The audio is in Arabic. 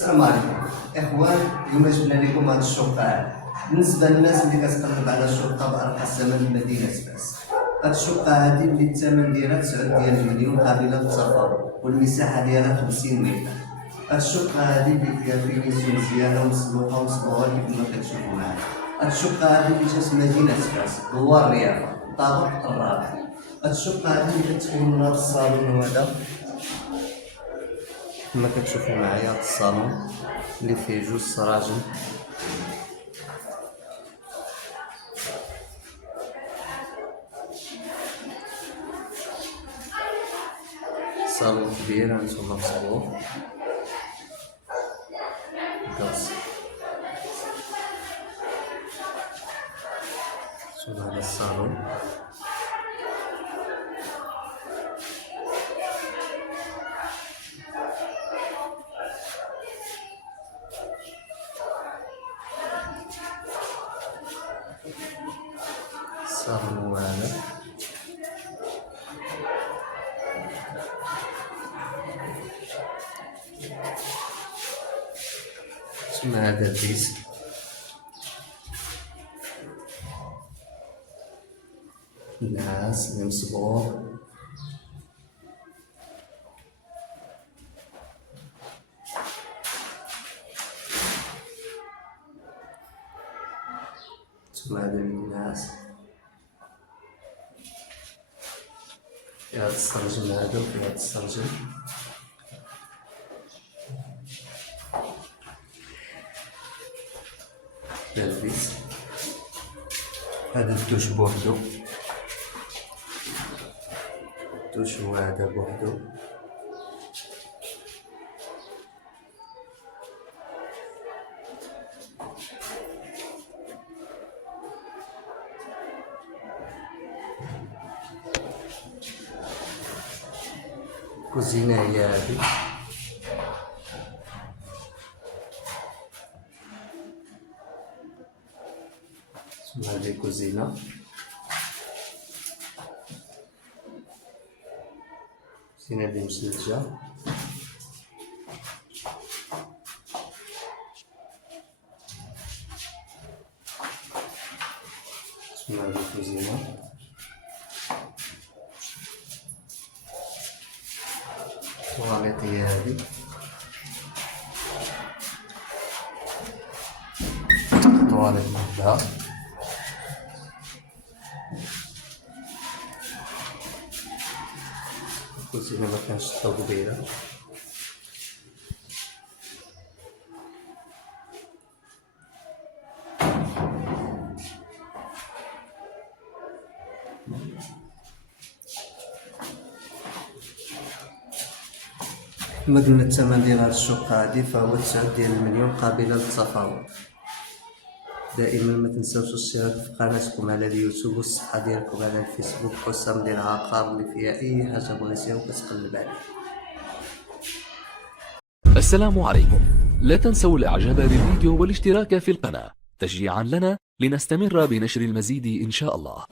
السلام عليكم اخوان. اليوم جبنا لكم هذا الشقة بالنسبه للناس اللي كتقلب على الشقة بارقى الثمن بمدينه فاس. هذه الشقة هذه اللي الثمن ديالها 9 ديال المليون قابله للتفاوض والمساحه ديالها 50 متر. هذه الشقة هذه اللي فيها فينيسيون مزيانه ومسلوقه ومصبوغه كيف ما كتشوفوا معايا. هذه الشقة هذه اللي جات مدينه فاس دوار الرياضه الطابق الرابع. هذه الشقة هذه اللي كتكون من هذا الصالون هذا كما كتشوفوا معايا. هذا الصالون اللي فيه جوج سراجم صالون كبير هانتوما مصبوغ. شوف هذا الصالون الصالون هو هذا. ثم هذا البيت الناس اللي مصبوغ. ثم هذا الناس في هذا السرجم هذا وفي هذا السرجم. هذا البيت هذا الدوش بوحدو. الدوش هو هذا بوحدو. كوزينة هي هذه. ثم هذه كوزينة. كوزينة اللي مسلجة. ثم هذه كوزينة. الطواليط هي هذه. الطواليط وحدها. الكوزينة مكانش الضو كبيرة. كما قلنا الثمن ديال هاد الشقة هادي فهو 9 ديال المليون قابلة للتفاوض. دائما ما تنساوش الاشتراك في قناتكم على اليوتيوب والصفحة ديالكم على الفيسبوك حسام ديال العقار اللي فيها اي حاجة بغيتيها وكتقلب عليها. السلام عليكم. لا تنسوا الاعجاب بالفيديو والاشتراك في القناة تشجيعا لنا لنستمر بنشر المزيد ان شاء الله.